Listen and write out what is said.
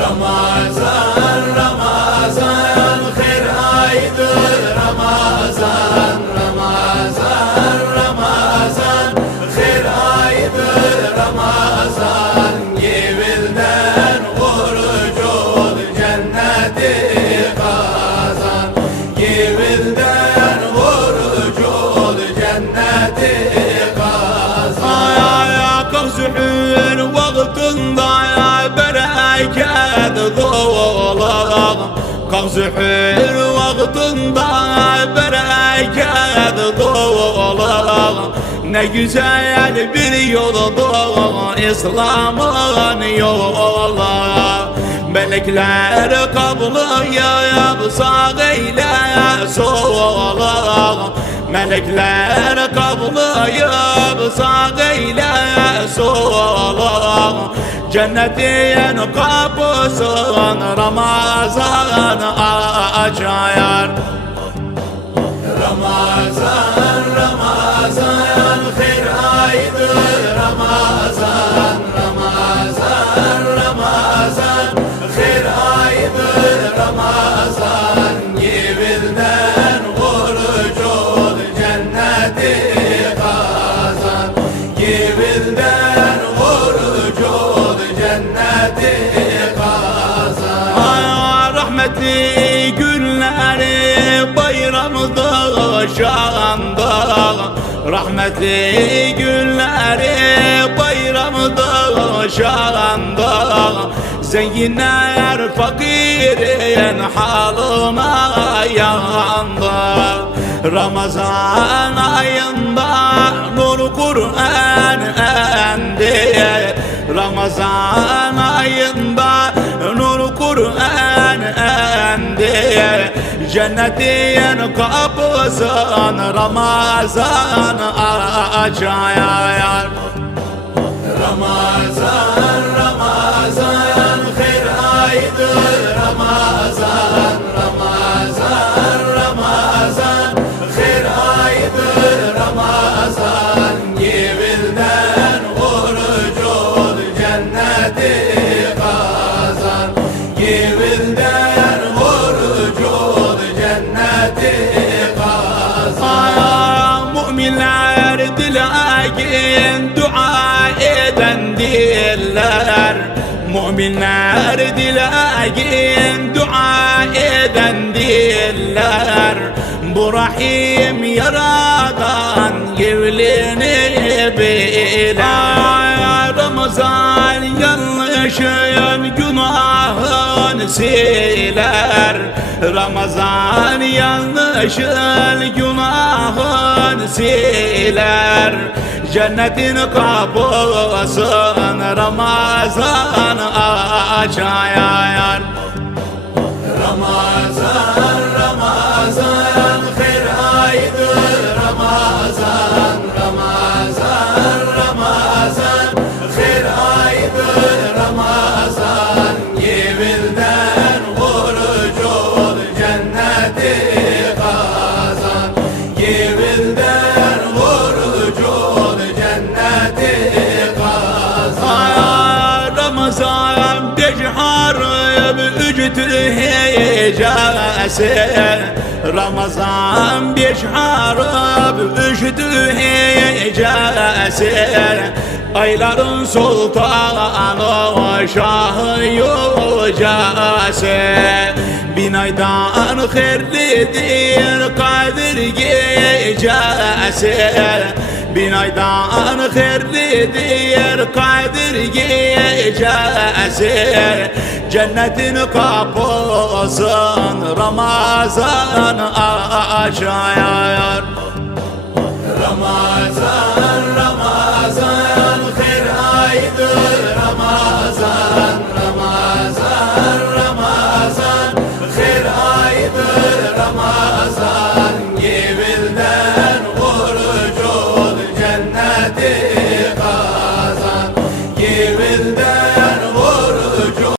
Ramazan, Ramazan, her aydır Ramazan, Ramazan, Ramazan, her aydır Ramazan. Yevilden oruç ol, cenneti kazan. Yevilden oruç ol, cenneti kazan. Ay kalk zühür vaktinde bereket doğular. Kalk zühür vaktinde bereket doğular. Ne güzel bir yolda İslam'ın yolu. Melekler kabul yapsa eyle soğlar. Melekler kabul yapsa eyle soğlar. Cennetin kapısın Ramazan açar. Ramazan, Ramazan, her aydır Ramazan, Ramazan, Ramazan, her aydır Ramazan. Yevilden oruç ol, cenneti kazan. Yevilden oruç ol, cenneti kazan. Ay rahmetli günleri bayramda şanda. Rahmetli günleri bayramda şanda. Zenginler fakirin halına yandı. Ramazan ayında nur Kur'an indi. Ramazan ayında nur Kur'an indi. Cennetin kapısın Ramazan açar. Ramazan, Ramazan, her aydır Ramazan, Ramazan, Ramazan, her aydır Ramazan. Yevilden oruç ol, cenneti kazan. Yevilden oruç ol, cenneti kazan. Müminler dileğin dua eden diller. Müminler dileğin dua eden diller. Bu Rahim yaradan evlini bilir. Ramazan yanlışın günahın siler. Ramazan yanlışın günahın siler. Cennetin kapısın Ramazan açar. Ramazan, Ramazan, her aydır Ramazan, Ramazan, Ramazan, her aydır Ramazan. Yevilden oruç ol, cenneti kazan. Yevilden oruç ol, cenneti kazan. Ramazan beşharı üctü hecası. Ramazan beşharı üctü hecası. Ayların sultanı şahı yücası. Bin aydan hayırlıdır Kadir gecesi. Bin aydan hayırlıdır Kadir gecesi. Cennetin kapısın Ramazan açar. Ramazan,